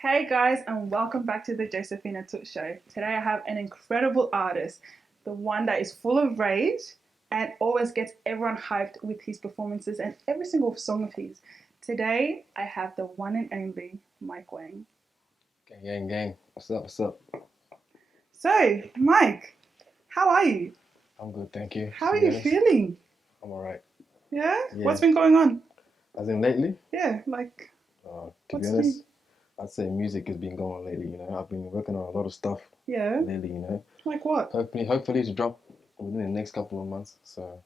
Hey guys, and welcome back to the Josephina Tut show. Today I have an incredible artist, the one that is full of rage and always gets everyone hyped with his performances and every single song of his. Today I have the one and only Mike Wang. Gang. What's up? So, Mike, how are you? I'm good, thank you. How To are be you honest, feeling? I'm alright. Yeah? Yeah. What's been going on? As in lately, Yeah, to be what's honest, new? I'd say music has been going on lately. I've been working on a lot of stuff Yeah, lately. like what? Hopefully to drop within the next couple of months. So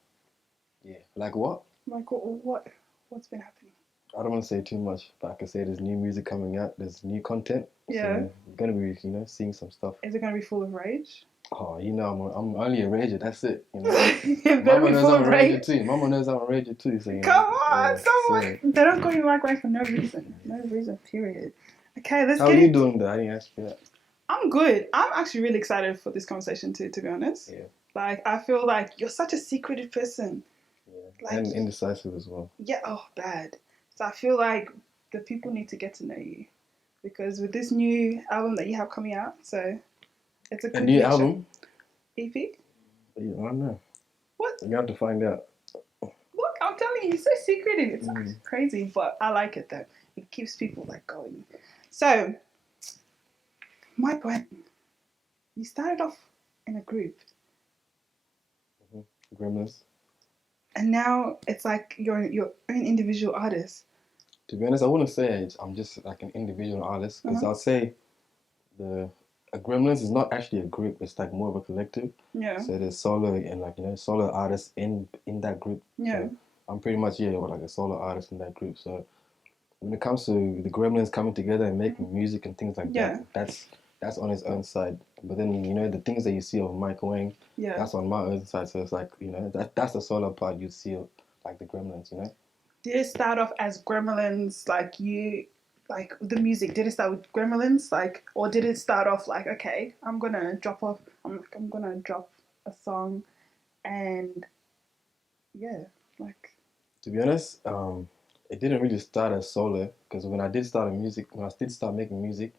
yeah, like what? Like what's been happening? I don't want to say too much, but I can say there's new music coming out. There's new content. Yeah. So you're gonna be, seeing some stuff. Is it going to be full of rage? Oh, I'm only a rager. That's it. It's going to Mama be knows full I'm of a rager rage? too. Mama knows I'm a rager too. So Come on, yeah. someone. So, They don't call you Mike Wang for no reason. No reason, period. Okay, let's how get are you into. doing though? I didn't ask you that. I'm good. I'm actually really excited for this conversation too, to be honest. Yeah. Like, I feel like you're such a secretive person. Yeah, Like, and indecisive as well. yeah, oh, bad. So I feel like the people need to get to know you. Because with this new album that you have coming out, so it's a A good new mixture. album? EP? Yeah, I don't know. What? You have to find out. Look, I'm telling you, you're so secretive. It's actually crazy, but I like it though. It keeps people like going. So, my point, you started off in a group, Gremlins. and now it's like you're your own individual artist. To be honest, I wouldn't say I'm just like an individual artist because I'll say the a Gremlins is not actually a group. It's like more of a collective. Yeah. So there's solo and solo artists in that group. Yeah. So I'm pretty much like a solo artist in that group. So when it comes to the Gremlins coming together and making music and things like that, that's on its own side. But then the things that you see of Mike Wang, that's on my own side. So it's like that's the solo part you see of like the Gremlins. Did it start off as Gremlins, like you, like the music? Did it start with Gremlins, like, or did it start off like, okay, I'm gonna drop a song, and yeah, like. To be honest, it didn't really start as solo because when I did start making music,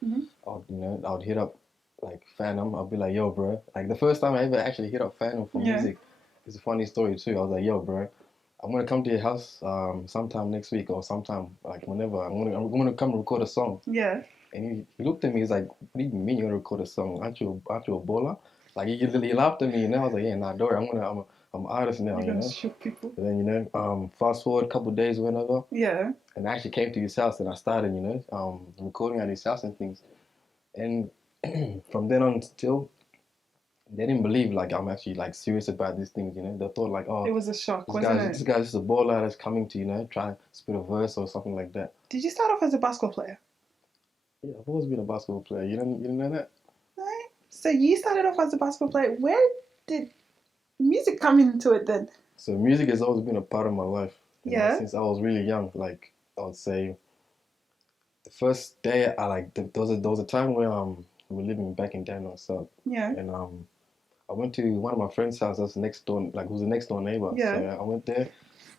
I would hit up like Phantom. I'll be like, yo, bro. Like the first time I ever actually hit up Phantom for music, it's a funny story too. I was like, yo, bro, I'm gonna come to your house sometime next week or sometime like whenever. I'm gonna come record a song. Yeah. And he looked at me. He's like, what do you mean you're gonna record a song? Aren't you a baller? Like he laughed at me, and I was like, yeah, nah, don't worry. I'm an artist now, You're gonna shoot people. And then fast forward a couple of days, whenever. Yeah. And I actually came to his house and I started, recording at his house and things. And from then on still, they didn't believe like I'm actually like serious about these things, They thought like, oh, it was a shock, this guy's just a baller that's coming to, try and spit a verse or something like that. Did you start off as a basketball player? Yeah, I've always been a basketball player. You didn't know that? Right. So you started off as a basketball player. Where did music come into it then? So music has always been a part of my life. Yeah. Since I was really young, like I would say, the first day there was a time where we were living back in Denver, so and I went to one of my friend's house that's next door, like who's the next door neighbor. Yeah. So I went there,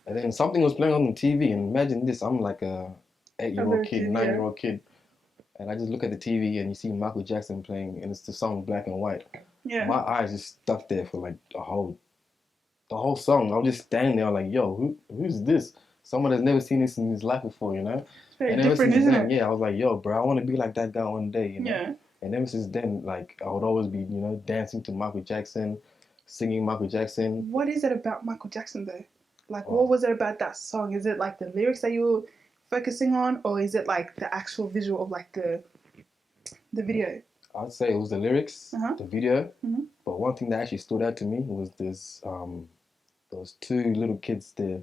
and then something was playing on the TV, and imagine this, I'm like a 8-year-old kid, 9-year-old kid, and I just look at the TV and you see Michael Jackson playing, and it's the song Black and White. Yeah. My eyes just stuck there for like the whole song. I was just standing there like, yo, who's this? Someone that's never seen this in his life before, It's very And different, isn't it? Yeah, I was like, yo, bro, I want to be like that guy one day, Yeah. And ever since then, like, I would always be, dancing to Michael Jackson, singing Michael Jackson. What is it about Michael Jackson though? Like, what was it about that song? Is it like the lyrics that you were focusing on, or is it like the actual visual of like the video? I'd say it was the lyrics, the video, but one thing that actually stood out to me was those two little kids there.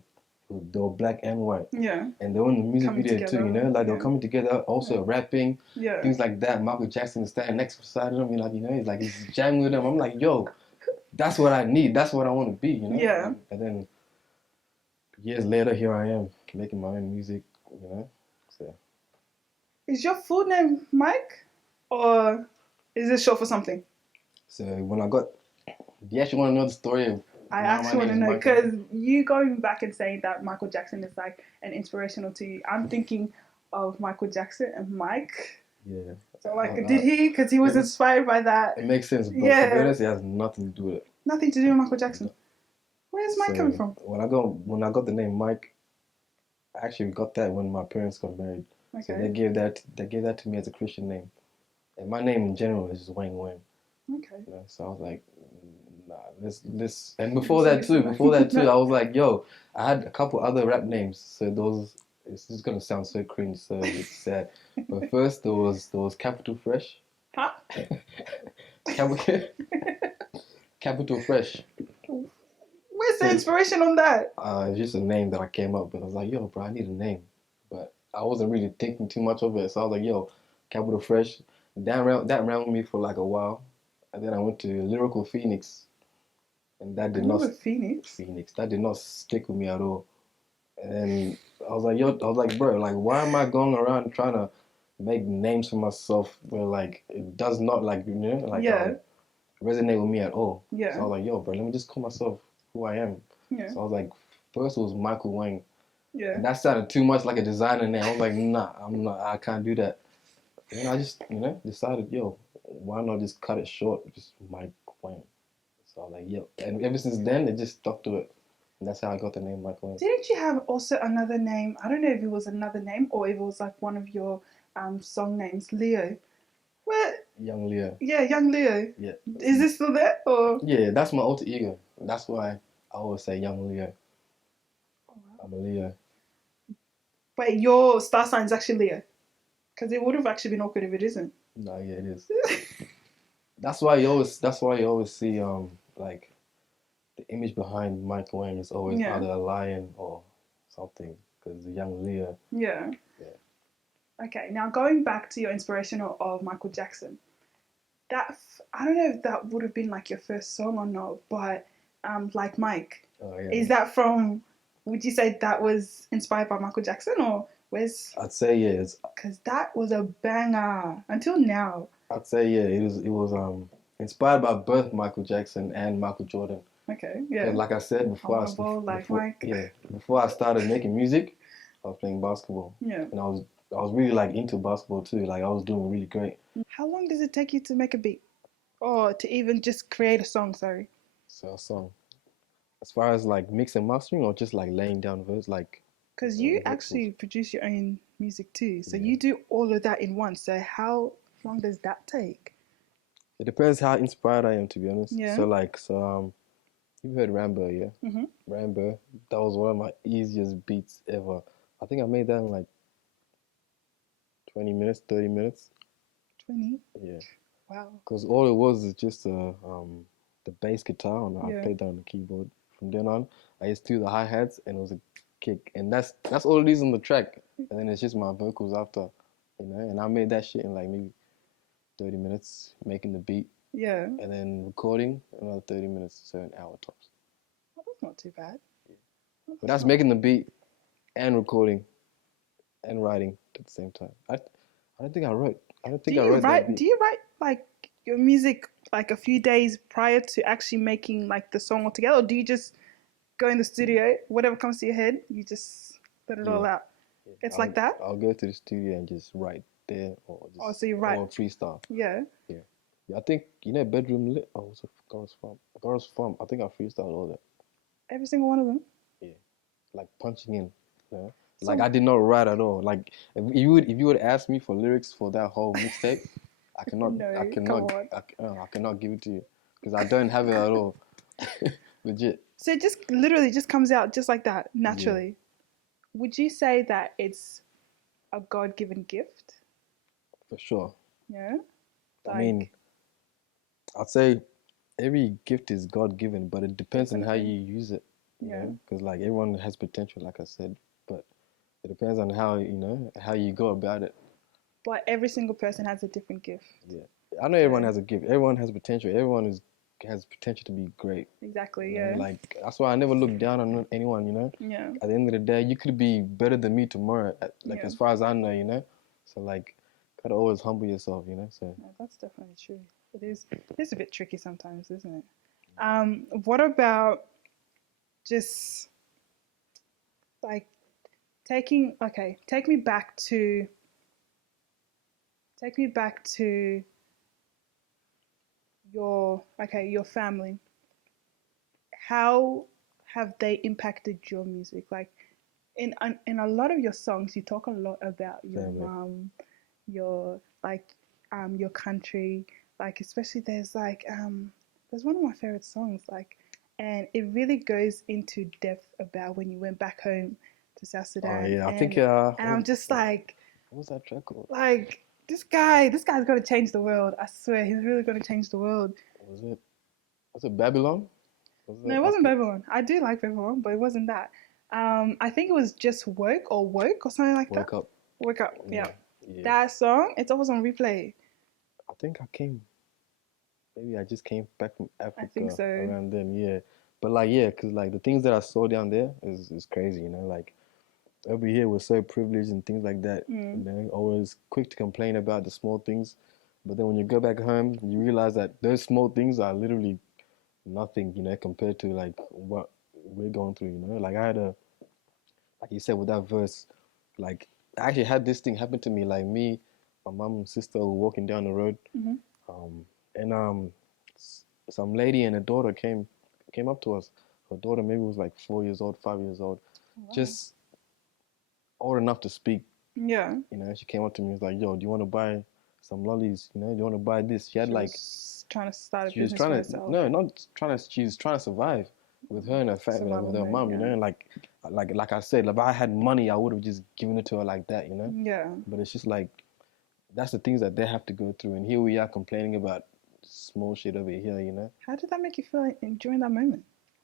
They were black and white. Yeah. And they were in the music Coming video together, too, Like they were coming together, also rapping, things like that. Michael Jackson is standing next beside them, he's like he's jamming with them. I'm like, yo, that's what I need. That's what I want to be, Yeah. And then years later, here I am making my own music, So. Is your full name Mike, or is it short for something? So when I got, do you actually want to know the story of? I actually want to know, because you going back and saying that Michael Jackson is like an inspirational to you. I'm thinking of Michael Jackson and Mike. Yeah. So like, did he? Because he was inspired by that. It makes sense, but to Yeah. be honest, it has nothing to do with it. Nothing to do with Michael Jackson. Where's Mike coming So from? when I got the name Mike, I actually got that when my parents got married. So Okay. they gave that to me as a Christian name. And my name in general is just Wang Wang. Okay. You know? So I was like, nah, this. And before that too, I was like, yo, I had a couple other rap names. So those, it's just gonna sound so cringe, so it's sad. But first there was Capital Fresh. Huh? Capital Fresh. Where's the inspiration on that? It's just a name that I came up with. I was like, yo, bro, I need a name. But I wasn't really thinking too much of it. So I was like, yo, Capital Fresh. That ran with me for like a while. And then I went to Lyrical Phoenix. And that did not Phoenix. That did not stick with me at all. And I was like, bro, like why am I going around trying to make names for myself where like it does not like resonate with me at all. Yeah. So I was like, yo, bro, let me just call myself who I am. Yeah. So I was like, first it was Michael Wang. Yeah. And that sounded too much like a designer name. I was like, nah, I can't do that. And I just, decided, yo, why not just cut it short? Just Mike Wang. So I was like, yo. And ever since then, it just stuck to it. And that's how I got the name Mike Wang. Didn't you have also another name? I don't know if it was another name or if it was like one of your song names, Leo. What? Young Leo. Yeah, Young Leo. Yeah. Is this still there? Or? Yeah, that's my alter ego. That's why I always say Young Leo. Oh, wow. I'm a Leo. Wait, your star sign is actually Leo? Because it would have actually been awkward if it isn't. No, yeah, it is. That's why you always see like the image behind Mike Wang is always either a lion or something, because the Young Leo. Yeah. Yeah. Okay, now going back to your inspiration of Michael Jackson, I don't know if that would have been like your first song or not, but like Mike, is that from? Would you say that was inspired by Michael Jackson or where's? I'd say yeah, because that was a banger until now. I'd say yeah, it was inspired by both Michael Jackson and Michael Jordan. Okay, yeah. Like I said before, before I started making music, I was playing basketball. Yeah. And I was really like into basketball too. Like I was doing really great. How long does it take you to make a beat, or to even just create a song? Sorry. So a song. As far as like mix and mastering, or just like laying down verse, like. Because you actually produce your own music too, so you do all of that in one. So how long does that take? It depends how inspired I am, to be honest. Yeah. So you've heard Rambo, yeah? Mm-hmm. Rambo, that was one of my easiest beats ever. I think I made that in like 20 minutes, 30 minutes. 20? Yeah. Wow. Because all it was is just the bass guitar, and I played that on the keyboard. From then on, I used to do the hi-hats, and it was a kick. And that's all it is on the track. And then it's just my vocals after, and I made that shit in like maybe 30 minutes, making the beat. Yeah. And then recording another 30 minutes, so an hour tops. Well, that's not too bad. Yeah. But that's making the beat and recording and writing at the same time. I don't think I wrote. I don't think I wrote that beat. Do you write like your music like a few days prior to actually making like the song altogether, or do you just go in the studio, whatever comes to your head, you just let it all out? Yeah. It's like that? I'll go to the studio and just write there, or just so you write or freestyle. Yeah. Yeah. I think Bedroom Lit. Oh, what's it? Girls Farm. I think I freestyled all that. Every single one of them. Yeah. Like punching in. Yeah. So, like I did not write at all. Like if you would ask me for lyrics for that whole mixtape, I cannot give it to you because I don't have it at all. Legit. So it just literally just comes out just like that naturally. Yeah. Would you say that it's a God-given gift? For sure. Yeah. I mean, I'd say every gift is God-given, but it depends on how you use it. Yeah. Because like everyone has potential, like I said, but it depends on how you go about it. But every single person has a different gift. Yeah, I know everyone has a gift. Everyone has potential. Everyone has potential to be great. Exactly. Yeah. Like that's why I never look down on anyone. Yeah. At the end of the day, you could be better than me tomorrow. As far as I know. So like, gotta always humble yourself. So. Yeah, that's definitely true. It is. It's a bit tricky sometimes, isn't it? What about just like take me back to Take me back to your family. How have they impacted your music? Like in a lot of your songs, you talk a lot about your Family. mom, your your country. Like especially there's one of my favorite songs and it really goes into depth about when you went back home to South Oh Sudan yeah, I think and I'm just what was that track called? like this guy's gonna change the world. I swear he's really gonna change the world. Was it Babylon? Was No, it? it I wasn't think Babylon. I do like Babylon, but it wasn't that. I think it was just Woke or something like that. Wake Up. Wake Up, yeah. Yeah, yeah. That song, it's always on replay. I think I came. Maybe I just came back from I think Africa so. around then. Yeah, but like yeah, cause like the things that I saw down there is crazy. You know, like over here we're so privileged and things like that. You Mm, know, always quick to complain about the small things, but then when you go back home, you realize that those small things are literally nothing. You know, compared to like what we're going through. You know, like I had a like you said with that verse, like I actually had this thing happen to me. Like me, my mom and sister were walking down the road, mm-hmm. um, and some lady and a daughter came up to us. Her daughter maybe was like 4 years old, 5 years old, Wow. just old enough to speak. Yeah. You know, she came up to me and was like, "Yo, do you want to buy some lollies? You know, do you want to buy this?" She had She like was trying to start a she was business for trying to herself. no, not trying to. She's trying to survive with her and her family, like, Survival with her mode, mom. You yeah. know, and like I said, like, if I had money, I would have just given it to her like that. You know, Yeah. but it's just like that's the things that they have to go through, and here we are complaining about small shit over here. You know. How did that make you feel during that moment?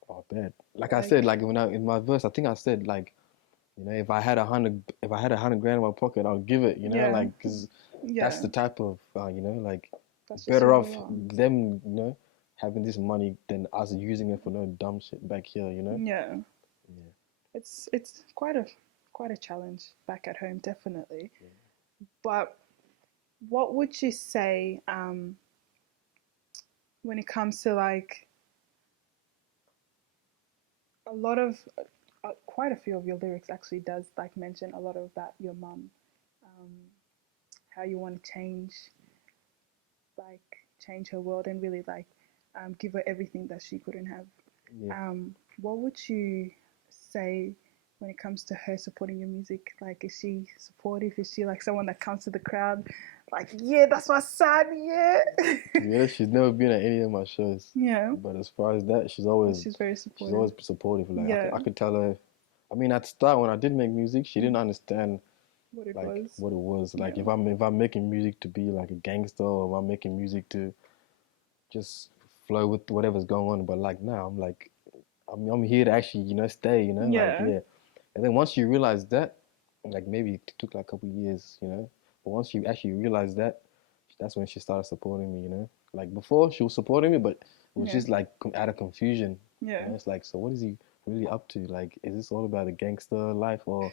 Oh, bad. Like I said, Like, like when I in my verse, I think I said like, you know, if I had 100 grand in my pocket, I'll give it. You know, yeah, like because that's yeah. the type of you know, like That's just who better you off are. them, you know, having this money than us using it for no dumb shit back here. You know. Yeah. Yeah. It's quite a challenge back at home, definitely. But what would you say when it comes to like a lot of quite a few of your lyrics actually does like mention a lot of that your mum, um, how you want to like change her world and really like give her everything that she couldn't have. Yeah. What would you say when it comes to her supporting your music? Like, is she supportive? Is she like someone that comes to the crowd, like, yeah, that's my son, yeah, To be honest, she's never been at any of my shows, yeah? but as far as that, She's very she's supportive. always supportive. Like Yeah, I could tell her. I mean, at the start when I did make music, she didn't understand what it like was. what it was. Like Yeah, if I'm making music to be like a gangster, or if I'm making music to just flow with whatever's going on. But like now, I'm like I'm here to actually stay. Like yeah, yeah. And then once you realize that, like maybe it took like a couple years. But once you actually realize that, that's when she started supporting me. Like before she was supporting me, but it was yeah, just like out of confusion. yeah, It's like, so what is he really up to? Like, is this all about a gangster life or,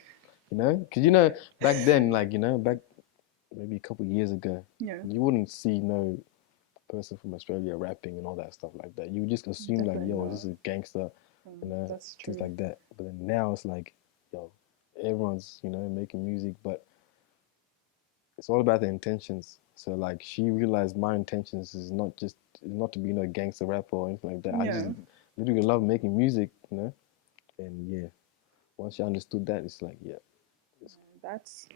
because back then, like back maybe a couple years ago, yeah. you wouldn't see no person from Australia rapping and all that stuff like that. You would just assume like, Definitely yo, not. this is a gangster, That's things true. like that. But then now it's like, yo, everyone's making music, but it's all about the intentions. So like she realized my intentions is not to be no gangster rapper or anything like that. I just Yeah, literally love making music. And yeah, once she understood that, it's like yeah, it's, that's.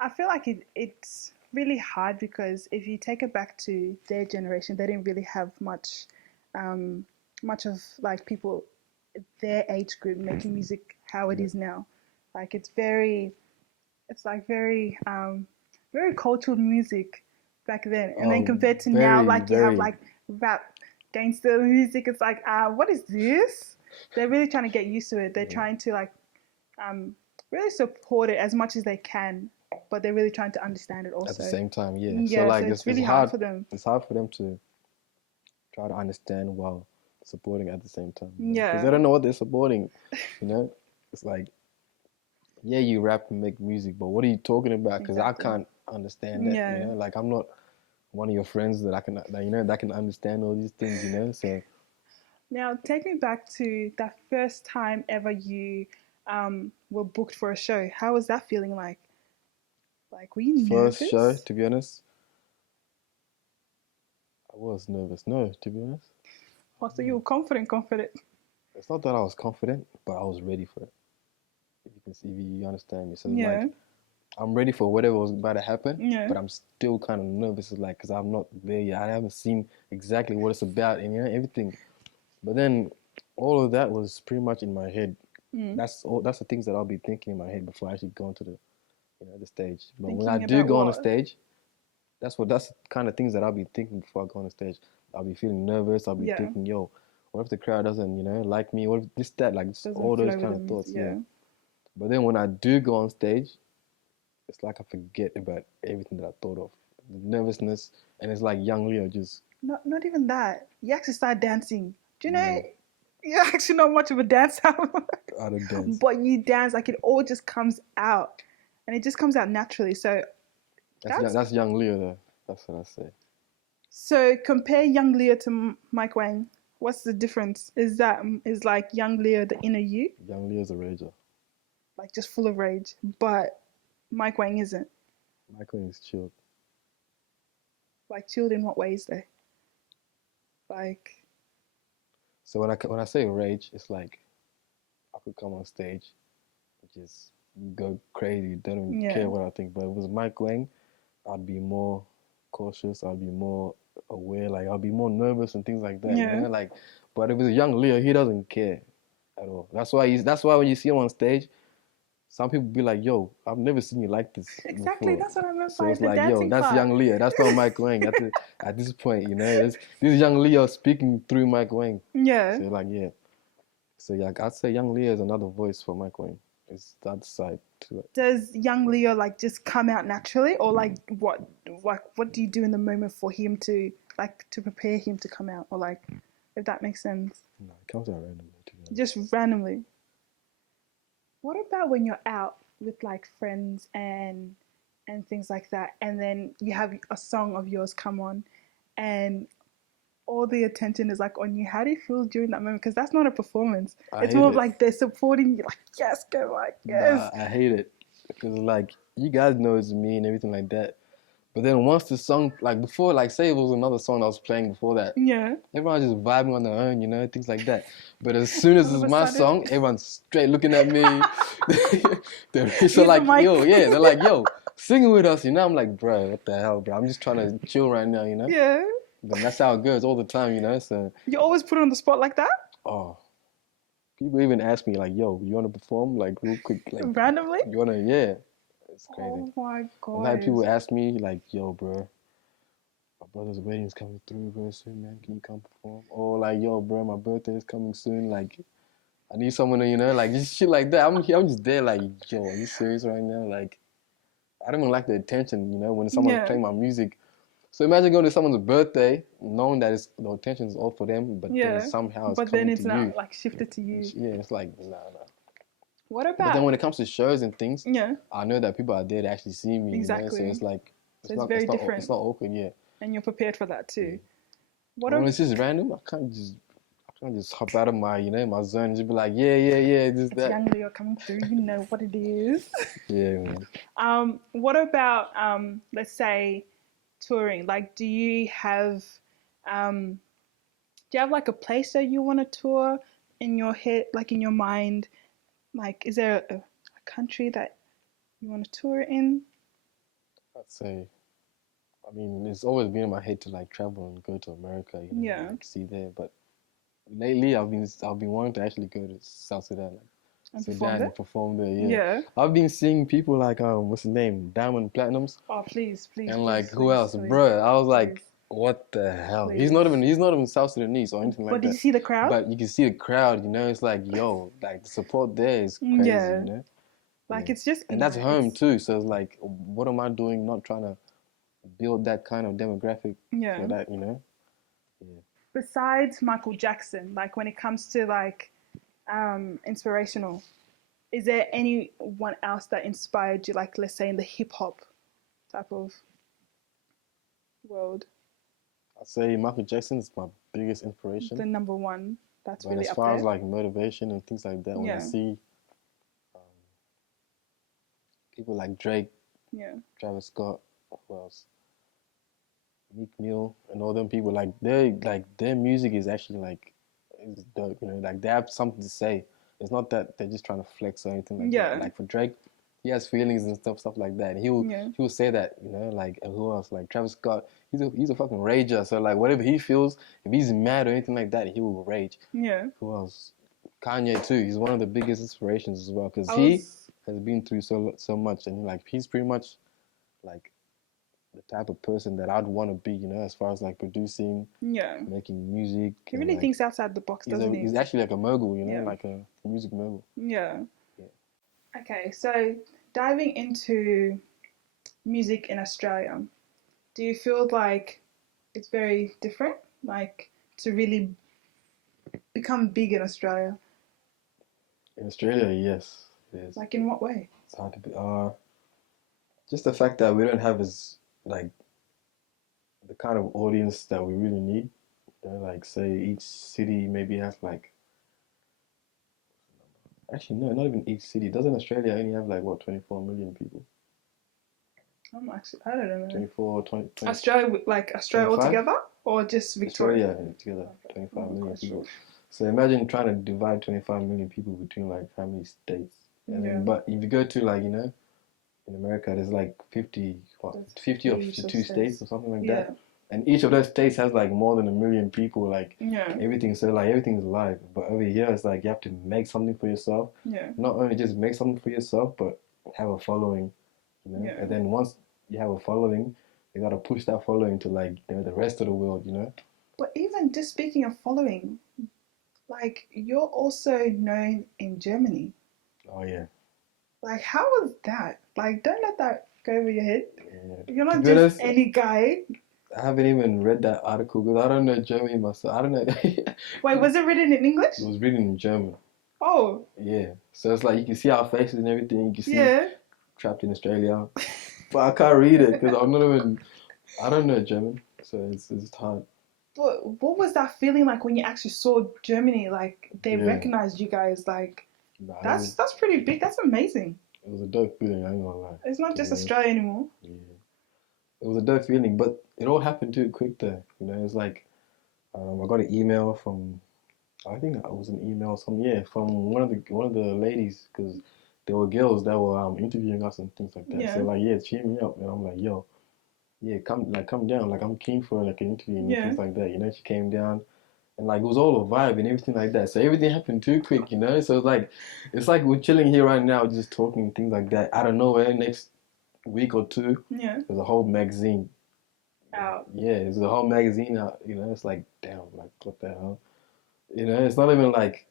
I feel like it's really hard because if you take it back to their generation, they didn't really have um, much of like people their age group making music how it yeah. is now. Like it's like very cultural music back then, and then Oh, compared to now, very, like you have very. like rap, gangster music. It's like, what is this? They're really trying to get used to it. They're Yeah. trying to like um, really support it as much as they can, but they're really trying to understand it At the also. same time, yeah. So Yeah, so like it's it's really hard hard. for them. It's hard for them to try to understand while supporting at the same time. Because they Yeah, don't know what they're supporting. You know, it's like yeah, you rap and make music, but what are you talking about? Because I exactly. can't understand that. Yeah. Like I'm not one of your friends that can understand all these things. So Now, take me back to that first time ever you were booked for a show. How was that feeling like? Like, were you first show, nervous? to be honest. I was nervous. No, to be honest. Oh, so you were confident, confident. It's not that I was confident, but I was ready for it. If you can see, if you understand me. So it's Yeah, like I'm ready for whatever was about to happen, yeah. but I'm still kind of nervous. It's like because I'm not there yet. I haven't seen exactly what it's about and everything. But then all of that was pretty much in my head. Mm. That's all. That's the things that I'll be thinking in my head before I actually go into the stage. But when I Thinking do about go on the what? stage, that's the kind of things that I'll be thinking before I go on the stage. I'll be feeling nervous. I'll be Yeah, thinking, yo, what if the crowd doesn't, like me? What if this, that, like just all doesn't those flow with kind the of music. thoughts, yeah. Yeah. But then when I do go on stage, it's like I forget about everything that I thought of. The nervousness, and it's like young Leo just, Not even that. You actually start dancing. Do you know? yeah, You're actually not much of a dancer, out of dance. but you dance like it all just comes out, and it just comes out naturally. So that's That's young Leo though. That's what I say. so compare young Leo to Mike Wang. What's the difference? Is like young Leo the inner you, Young Leo's a rager. like just full of rage, but Mike Wang isn't. Michael is chilled. Like chilled in what ways though? Like So when I say rage, it's like I could come on stage and just go crazy, don't even yeah, care what I think. But if it was Mike Wang, I'd be more cautious. I'd be more aware. Like I'd be more nervous and things like that. yeah. Like. But if it's a young Leo, he doesn't care at all. That's why when you see him on stage, some people be like, "Yo, I've never seen you like this Exactly. before." That's what I meant So by it's the like, "Yo, dancing that's part. young Leo. That's not Mike Wang." At this point, this young Leo speaking through Mike Wang. Yeah. So like, yeah. So yeah, I'd say young Leo is another voice for Mike Wang. It's that side to it. Does young Leo like just come out naturally, or what do you do in the moment for him to like to prepare him to come out, or like if that makes sense, No, it comes out randomly, to be honest. just randomly? What about when you're out with like friends and things like that, and then you have a song of yours come on, and all the attention is like on you? How do you feel during that moment? Because that's not a performance. I It's hate more of it. like they're supporting you, like yes, go, like Nah, yes, I hate it because like you guys know it's me and everything like that. But then once the song, like before, like say it was another song that was playing before that, yeah. everyone's just vibing on their own, things like that. But as soon as All of it's a my sudden, song, everyone's straight looking at me. They're so here's the like, mic. yo, yeah, they're like, yo, sing it with us, I'm like, bro, what the hell, bro? I'm just trying to chill right now. Yeah. But that's how it goes all the time. So, You always put it on the spot like that? oh, people even ask me like, yo, you want to perform, like real quick, like, Randomly? you wanna, yeah, it's crazy. Oh my I've had people gosh. ask me like, yo, bro, my brother's wedding's coming through real soon, man. Can you come perform? Or like, yo, bro, my birthday is coming soon. Like, I need someone to, like just shit like that. I'm just there, like, yo, are you serious right now? Like, I don't even like the attention, when someone's Yeah. playing my music. So imagine going to someone's birthday, knowing that the attention is all for them, but then Yeah. somehow it's But then coming to it's you. not like shifted to you. Yeah, it's like, nah. What But about then when it comes to shows and things, yeah, I know that people are there to actually see me. So exactly. it's like, So it's very it's different. not awkward, yeah. And you're prepared for that Yeah. too. What But when a it's just random, I can't just hop out of my zone and just be like, yeah, this, it's that. young Leo coming through, you know what it is. Yeah, man. What about let's say touring? Like do you have like a place that you want to tour in your head, like in your mind? Like is there a country that you want to tour in? I'd say, I mean, it's always been in my head to like travel and go to America, and Yeah. like see there. But lately, I've been wanting to actually go to South Sudan, like And perform Sudan there? and perform there. Yeah, Yeah. I've been seeing people like what's his name, Diamond Platinums, Oh please, and like who please, else, bro? I was like, please, what the hell? please. He's not even South Sudanese or anything But like did you that. see the crowd? But you can see the crowd, It's like, yo, like the support there is Yeah. crazy. Like Yeah. it's just And that's home it's too. So it's like, what am I doing? Not trying to build that kind of demographic yeah. for that. Yeah. Besides Michael Jackson, like when it comes to like inspirational, is there anyone else that inspired you, like let's say in the hip hop type of world? I'd say Michael Jackson is my biggest The inspiration. number one that's But really as up far as there. like motivation and things like that, when I Yeah. see um, people like Drake, Yeah. Travis Scott, who else? Meek Mill and all them people, their music is actually like is dope, you know, like they have something to say. It's not that they're just trying to flex or anything like that. Yeah. Like for Drake, he has feelings and stuff like that. And Yeah. he will say that, you know, like and who else? Like Travis Scott, he's a fucking rager. So like whatever he feels, if he's mad or anything like that, he will rage. Yeah. Who else? Kanye too. He's one of the biggest inspirations as well because I he was. has been through so much, and like he's pretty much like the type of person that I'd want to be, you know, as far as like producing, Yeah. making music, He and really like thinks outside the box, doesn't he? he's actually like a mogul, you know, Yeah. like a music mogul. Yeah. Yeah. Okay, so diving into music in Australia, do you feel like it's very different? Like to really become big in Australia? In Australia, yes, it is. Like in what way? It's hard to be. Just the fact that we don't have as like the kind of audience that we really need. You know, like say each city maybe has like actually no, not even each city. Doesn't Australia only have like what 24 million people? I don't know. 24, 20, 20 Australia, like Australia 25? altogether, or just Victoria? Australia together, Okay, 25 I'm not million quite sure. people. So imagine trying to divide 25 million people between like how many states? And Yeah, then, but if you go to like, you know, in America, there's like 50, what, that's 50 or heaps of 52 states states. or something like Yeah, that. And each of those states has like more than 1 million people, like yeah, everything. So like everything's live. But over here, it's like you have to make something for yourself. yeah, Not only just make something for yourself, but have a following, you know. yeah. And then once you have a following, you gotta push that following to like the rest of the world, you know. But even just speaking of following, like you're also known in Germany. Oh yeah. Like, how was that? Like, don't let that go over your head. Yeah. You're To not be just honest, any guy. I haven't even read that article because I don't know German myself. I don't know. It Wait, was it written in English? was written in German. Oh, Yeah. So it's like you can see our faces and everything. You can see yeah. trapped in Australia, but I can't read it because I'm not even. I don't know German, so it's hard. But what was that feeling like when you actually saw Germany? Like they Yeah. recognized you guys. Like Nah, that's pretty big. That's amazing. it was a dope feeling. I ain't gonna lie. It's not To just be honest. Australia anymore. Yeah. It was a dope feeling, but it all happened too quick there. You know, it's like I got an email from I think it was an email from one of the ladies because there were girls that were interviewing us and things like that. So Yeah, like yeah, cheer me up, and I'm like yo, yeah, come down, like I'm keen for like an interview and yeah, things like that. You know, she came down and like it was all a vibe and everything like that. So everything happened too quick, you know. So it's like we're chilling here right now, just talking and things like that. Out of nowhere, next week or two, yeah. there's a whole magazine. Out. Yeah, there's a whole magazine out. You know, it's like damn, like what the hell. You know, it's not even like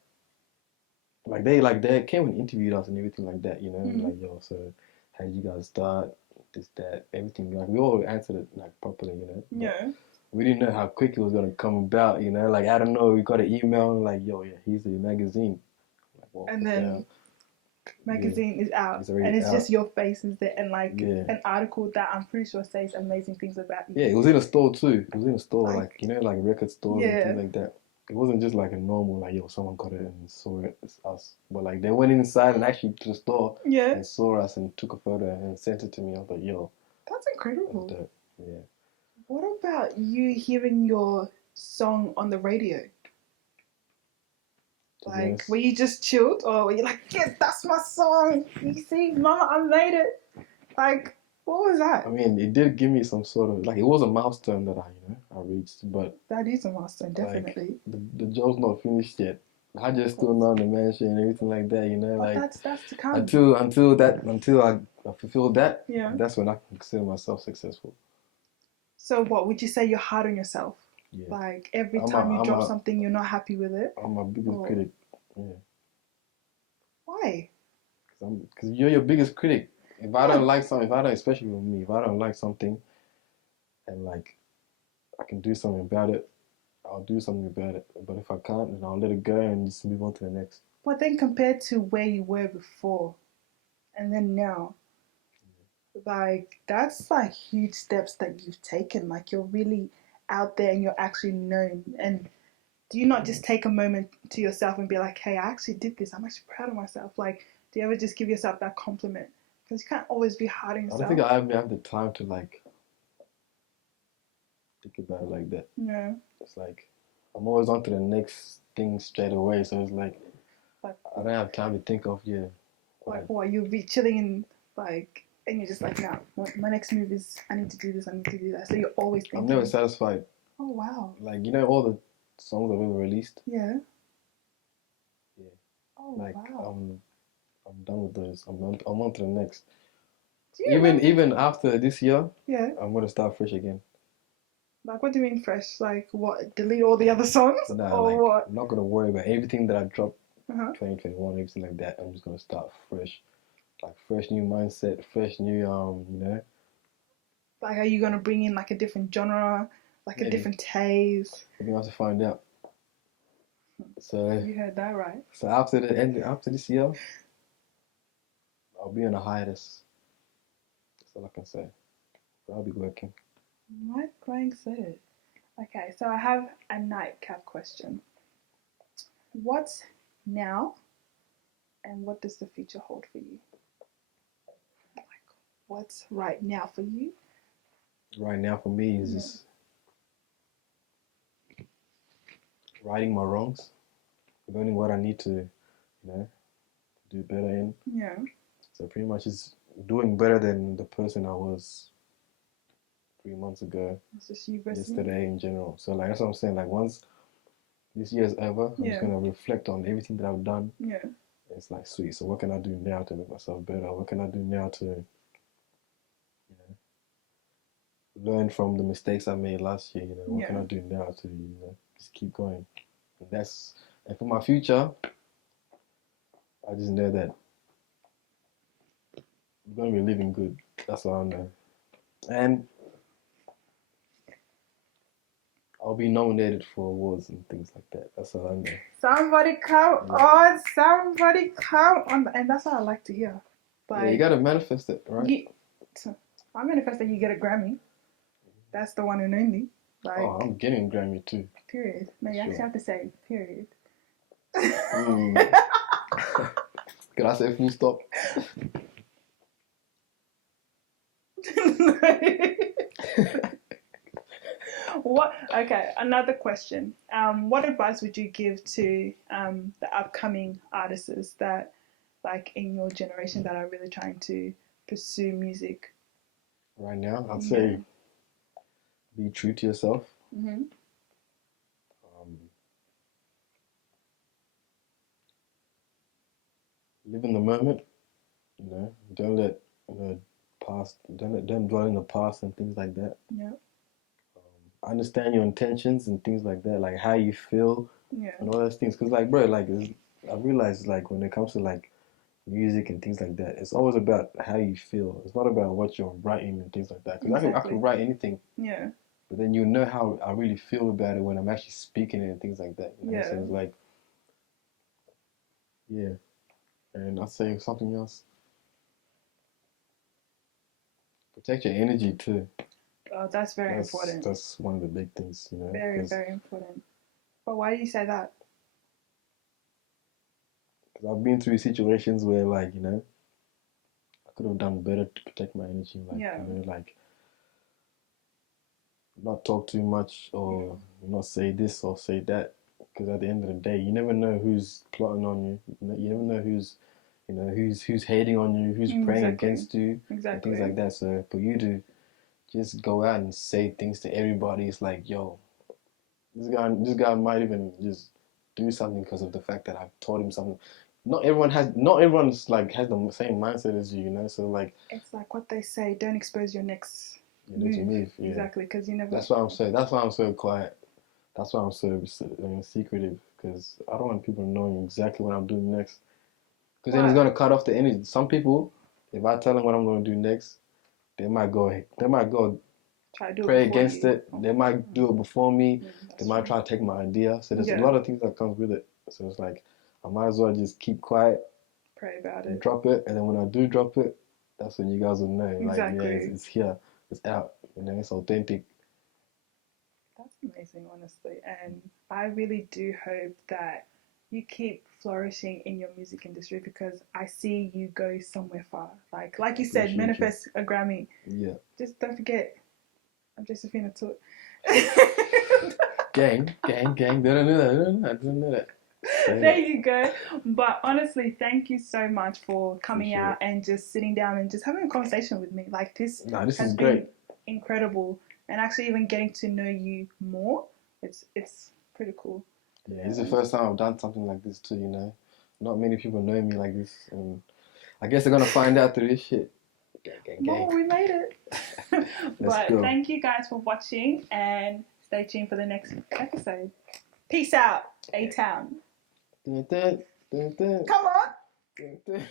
they came and interviewed us and everything like that, you know, Mm-hmm. like yo, so how did you guys start? This, that, everything. Like we all answered it like properly, you know. But Yeah. we didn't know how quick it was gonna come about, you know. Like I don't know, we got an email like, yo, yeah, here's the magazine. Like, well, And what the then hell? Yeah, magazine is out, it's and already it's just out. your faces there, and like Yeah. an article that I'm pretty sure says amazing things about Yeah, you. it was in a store too. It was in a store, Like, like you know, like record stores and things yeah, like that. It wasn't just like a normal, like yo, someone got it and saw it, it's us. But like they went inside and actually to the store yeah. and saw us and took a photo and sent it to me. I was like, yo, That's that's incredible. dope. Yeah. What about you hearing your song on the radio? To be Like, were honest, you just chilled, or were you like, yes, that's my song? You see, mama, I made it. Like, what was I that? mean, it did give me some sort of like it was a milestone that I reached, but That is a milestone, like definitely. the job's not finished yet. I just still not in the mansion and everything like that, you know, But like that's to come. until I fulfill that, Yeah. that's when I can consider myself successful. So what would you say you're hard on yourself? Yeah. Like every I'm a time you I'm drop a something, you're not happy with it. I'm my biggest Or critic. Yeah, why? because you're your biggest critic. If I don't Yeah. like something, if I don't, especially with me, if I don't like something, and like I can do something about it, I'll do something about it. But if I can't, then I'll let it go and just move on to the next. But then compared to where you were before and then now, like that's like huge steps that you've taken. Like you're really out there and you're actually known. And do you not just take a moment to yourself and be like, hey, I actually did this. I'm actually proud of myself. Like, do you ever just give yourself that compliment? Because you can't always be hard on I don't think yourself. I have the time to like think about it like that. Yeah. It's like I'm always on to the next thing straight away. So it's like Like, I don't have time to think of like what, you'll be chilling in, like, and you're just like, nah, my next move is I need to do this, I need to do that. So you're always thinking. I'm never satisfied. Oh wow. Like all the songs I've ever released. Yeah. Yeah. Oh Like wow. I'm done with those. I'm on to the next. Do you remember? Even after this year, Yeah. I'm gonna start fresh again. Like, what do you mean fresh? Like, what? Delete all the other songs, Nah, or like what? I'm not gonna worry about everything that I dropped Uh-huh. 2021, everything like that. I'm just gonna start fresh, like fresh new mindset, fresh new Like, are you gonna bring in like a different genre, like a Maybe. different taste? We're gonna have to find out. So You heard that right. so after this year, I'll be on a hiatus. That's all I can say. But I'll be working. Mike Wang said it. Okay, so I have a nightcap question. What's now, and what does the future hold for you? Like, what's right now for you? Right now for me is just righting my wrongs, learning what I need to, do better in. Yeah. So pretty much is doing better than the person I was 3 months ago, It's just you versus me. yesterday in general. So like that's what I'm saying. Like once this year is over, I'm just Yeah. gonna reflect on everything that I've done. Yeah. It's like sweet. So what can I do now to make myself better? What can I do now to, learn from the mistakes I made last year? What can I do now to, just keep going? And for my future, I just know that I'm gonna be living good. That's all I know. And I'll be nominated for awards and things like that. That's all I know. Somebody come on, somebody come on, and that's what I like to hear. Like, yeah, you gotta manifest it, right? I manifest that you get a Grammy. That's the one and only. Like, I'm getting a Grammy too. Period. No, you actually have to say period. Can I say full stop? What? Okay, another question. What advice would you give to the upcoming artists that, like, in your generation that are really trying to pursue music? Right now, I'd say be true to yourself. Mm-hmm. Live in the moment. Don't let don't dwell in the past and things like that. Yeah. Understand your intentions and things like that, like how you feel and all those things. Cause like, bro, like I realize like when it comes to like music and things like that, it's always about how you feel. It's not about what you're writing and things like that. Cause I can write anything. Yeah. But then you know how I really feel about it when I'm actually speaking it and things like that. So it's like, yeah. And I'd say something else. Protect your energy too. Oh, that's very important. That's one of the big things, Very, very important. But why do you say that? Because I've been through situations where, like, I could have done better to protect my energy. Like, like not talk too much or not say this or say that. Because at the end of the day, you never know who's plotting on you. You never know who's who's hating on you, who's praying against you, and things like that. So for you to just go out and say things to everybody, it's like, yo, this guy might even just do something because of the fact that I've told him something. Not everyone's like has the same mindset as you, So like, it's like what they say: don't expose your next move. Yeah. Exactly, because you never. That's why I'm so. That's why I'm so quiet. That's why I'm so secretive, because I don't want people knowing exactly what I'm doing next. Because then it's gonna cut off the energy. Some people, if I tell them what I'm gonna do next, they might go pray against it. They might do it before me. They might try to take my idea. So there's a lot of things that comes with it. So it's like I might as well just keep quiet, pray about it, drop it, and then when I do drop it, that's when you guys will know. Exactly. Like, yeah, it's here, it's out. It's authentic. That's amazing, honestly, and I really do hope that you keep flourishing in your music industry, because I see you go somewhere far. Like you said, manifest a Grammy. Yeah. Just don't forget, I'm Josephina Tut. Gang. They don't know that. I didn't know that. There you go. But honestly, thank you so much for coming Appreciate out and just sitting down and just having a conversation with me. Like this This has is been great. incredible, and actually even getting to know you more. It's pretty cool. Yeah, this is the first time I've done something like this too. You know, not many people know me like this, and I guess they're gonna find out through this shit. Gang. Mom, we made it. Let's But go. thank you guys for watching and stay tuned for the next episode. Peace out, A-Town. Dun, dun, dun, dun. Come on. Dun, dun.